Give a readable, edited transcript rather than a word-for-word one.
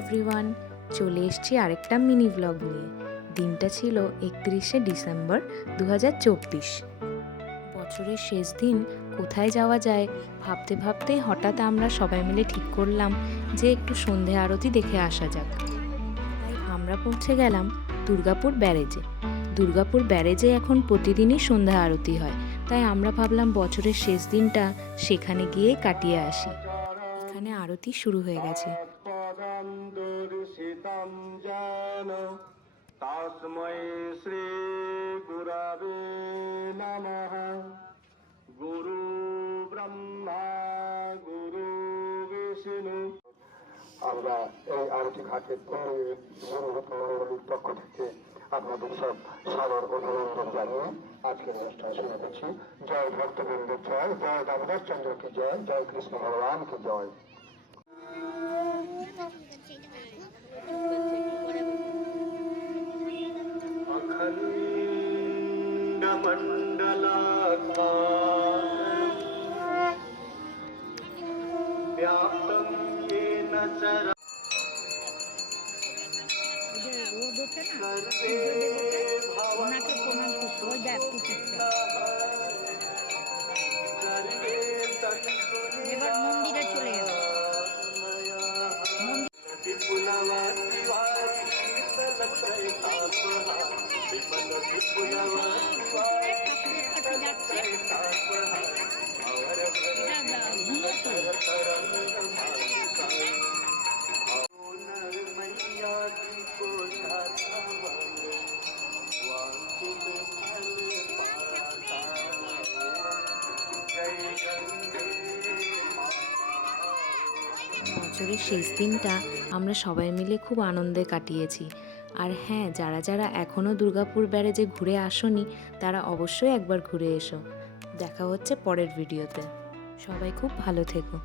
Everyone, চলে এসেছি আরেকটা মিনি ব্লগ নিয়ে। দিনটা ছিল 31শে ডিসেম্বর 2024। বছরের শেষ দিন কোথায় যাওয়া যায় ভাবতে ভাবতেই হঠাৎ আমরা সবাই মিলে ঠিক করলাম যে একটু সন্ধে আরতি দেখে আসা যাক। তাই আমরা পৌঁছে গেলাম দুর্গাপুর ব্যারেজে। দুর্গাপুর ব্যারেজে এখন প্রতিদিনই সন্ধ্যা আরতি হয়, তাই আমরা ভাবলাম বছরের শেষ দিনটা সেখানে গিয়ে কাটিয়ে আসি। এখানে আরতি শুরু হয়ে গেছে। তস্मै শ্রী গুরবে নমঃ। গুরু ব্রহ্মা গুরু বিষ্ণু। আমরা এই আরতি ঘাটের গুরুর পক্ষ থেকে আপনাদের সব সাদর অভিনন্দন জানিয়ে আজকের অনুষ্ঠান শুরু করছি। জয় ভক্তবৃন্দের জয়, জয় দামোদর চন্দ্রকে জয়, জয় কৃষ্ণ ভগবানকে জয়। व्याप्तं येन सर्वे भवन्तु सर्वे सन्तु মন্দিরে চলে যাবে। বছরের শেষ দিনটা আমরা সবাই মিলে খুব আনন্দে কাটিয়েছি। আর হ্যাঁ, যারা যারা এখনও দুর্গাপুর ব্যারেজে ঘুরে আসোনি তারা অবশ্যই একবার ঘুরে এসো। দেখা হচ্ছে পরের ভিডিওতে। সবাই খুব ভালো থেকো।